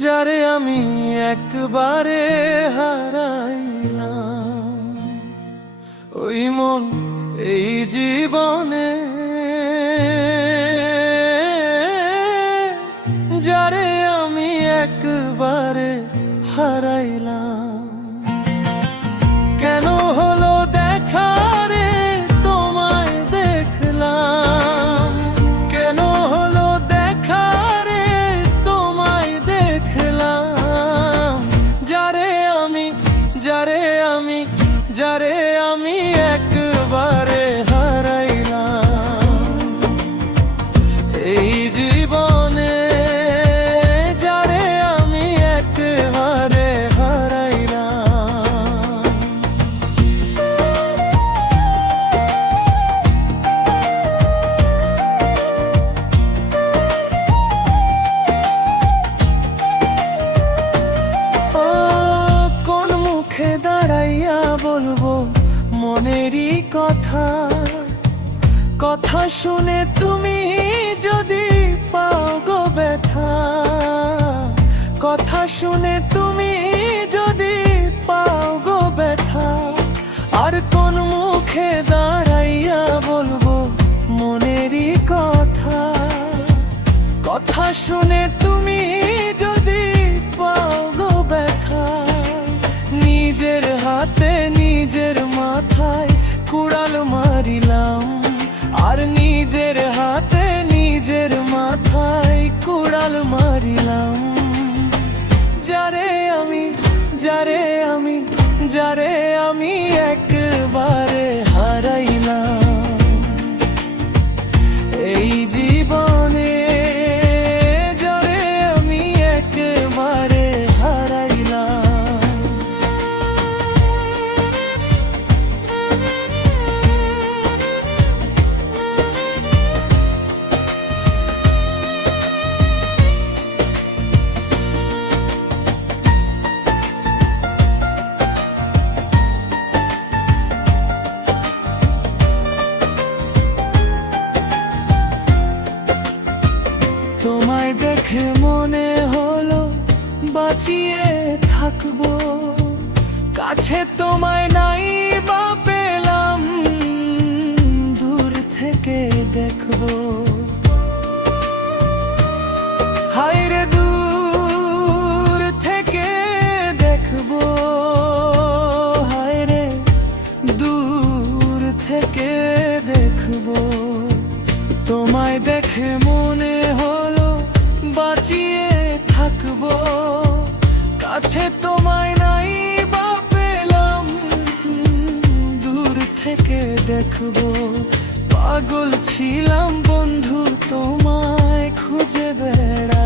যারে আমি একবারে হারাইলাম, ওই মন এই জীবনে যারে আমি একবারে হারাইলাম। কেন হলো দেখা রে তোমায় দেখলাম, কেন হলো দেখা রে তোমায় দেখলাম। যারে আমি যারে আমি যারে আমি একবারে হারাইলাম, এই জীবনে যারে আমি একবারে হারাইলাম। ও কোন মুখে দাঁড়াইয়া বলবো মনেরই কথা, কথা শুনে তুমি যদি পাও গো ব্যথা, কথা শুনে তুমি যদি পাও গো ব্যথা। আর কোন মুখে দাঁড়াইয়া বলবো মনেরই কথা, কথা শুনে তুমি যদি পাও গো ব্যথা। নিজের হাতে নিজের মাথায় কুড়াল মারিলাম, আর নিজের হাতে নিজের মাথায় কুড়াল মারিলাম। যারে আমি যারে আমি যারে আমি একবারে হারাইলাম, এই জীবনে যারে আমি একবারে হারাইলাম। তোমায় দেখে মনে হলো বাঁচিয়ে থাকবো, কাছে তোমায় নাই বা পেলাম, দূর থেকে দেখবো। হায়রে দূর থেকে দেখবো, হায়রে দূর থেকে দেখবো। তোমায় দেখে মনে হলো বাঁচিয়ে থাকবো, কাছে তোমায় নাই বা পেলাম, দূর থেকে দেখবো। পাগল ছিলাম বন্ধু তোমায় খুঁজে বেড়া,